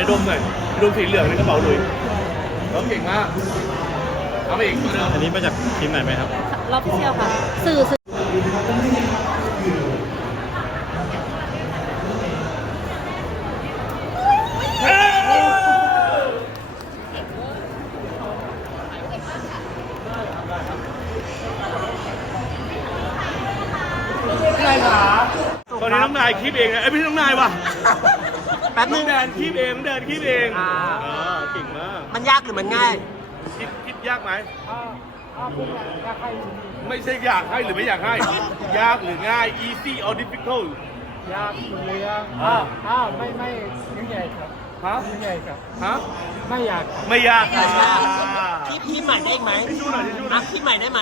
จะดมหน่อยดมสีเหลืองในกระเป๋าเลยน้องเก่งมากเอาไปอีกตัวเดิมอันนี้มาจากทีมไหนไหมครับ รอบที่เที่ยวค่ะ สื่อสื่อตอนนี้น้องนายคีบเองนะเอ้ยไม่ใช่น้องนายว่ะ แป๊บนึน้องงแดนคีบเองน้องแดนคีบเองอ่า เออเก่งมากมันยากหรือมันง่าย คิดคิดยากไหม ไม่ใช่อยากให้หรือไม่อยากให้ ยากหรือง่าย easy or difficult ยากเลยอะอ้าวอ้าวไม่ไม่ยังไงครับฮะยังไงครับ ฮะไม่อยากไม่ยากค่ะคีบคีบใหม่ได้อีกไหมให้ดูหน่อยให้ดูหน่อะอยคีบใหม่ได้ไหม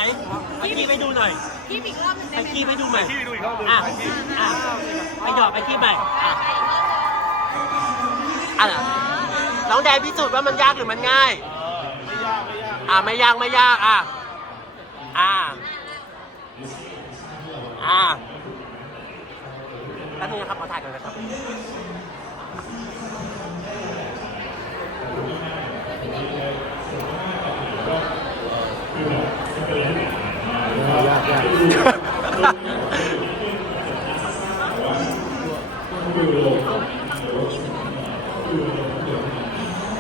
ไปคีบให้ดูหน่อย พี่อีกรอบหนึงไปคีบให้ดูใหม่ ที่ดูอีกรอบหนึงอะ ไปที่ อะไปหยอกไปคีบใหม่อะ อะน้องแดนพิสูจน์ว่ามันยากหรือมันง่ายออไม่ยากไม่ยากอะไม่ยากไม่ยากอะอะอะแป๊บนึงนะครับขอถ่ายก่อนนะครับเออ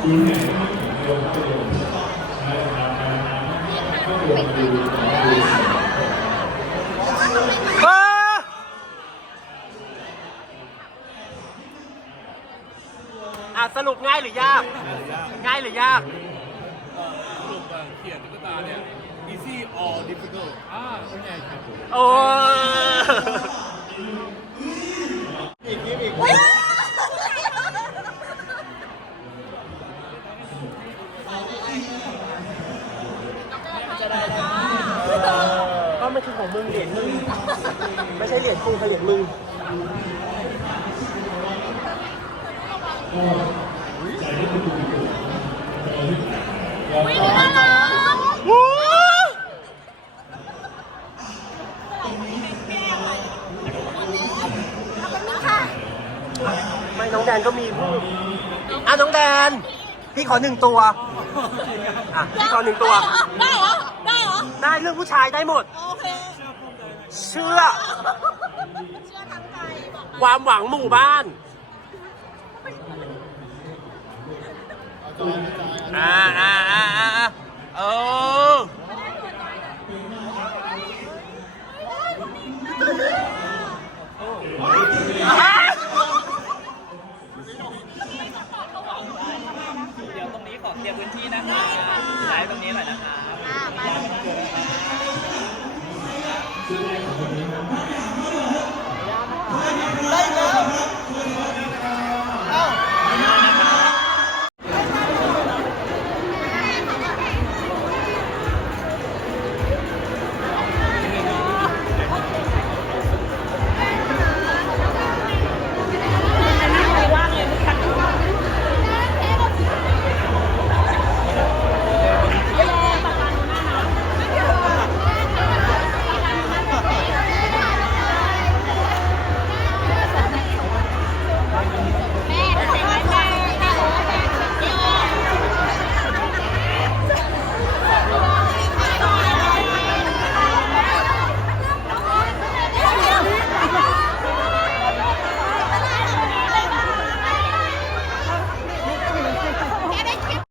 อะสรุปง่ายหรือยาก ง่ายหรือยากสรุปอะเขียนตุ๊กตาเนี่ย easy or difficult อ้าวยังไงครับ โอ้ ก็ไม่ใช่ของมึงเหรียญมึงไม่ใช่เหรียญกูคือเหรียญมึงไม่น้องแดนก็มีอะน้องแดน พี่ขอหนึ่งตัว อะ พี่ขอหนึ่งตัว ได้เหรอ ได้เหรอได้เรื่องผู้ชายได้หมด โอเค เชื่อ เชื่อทั้งใจบอกความหวังหมู่บ้านอ่าอ่าอ่าอ่าเออเดี๋ยวตรงนี้ขอเคลียร์พื้นที่นะคะย้ายตรงนี้หน่อยนะคะอ่า ไป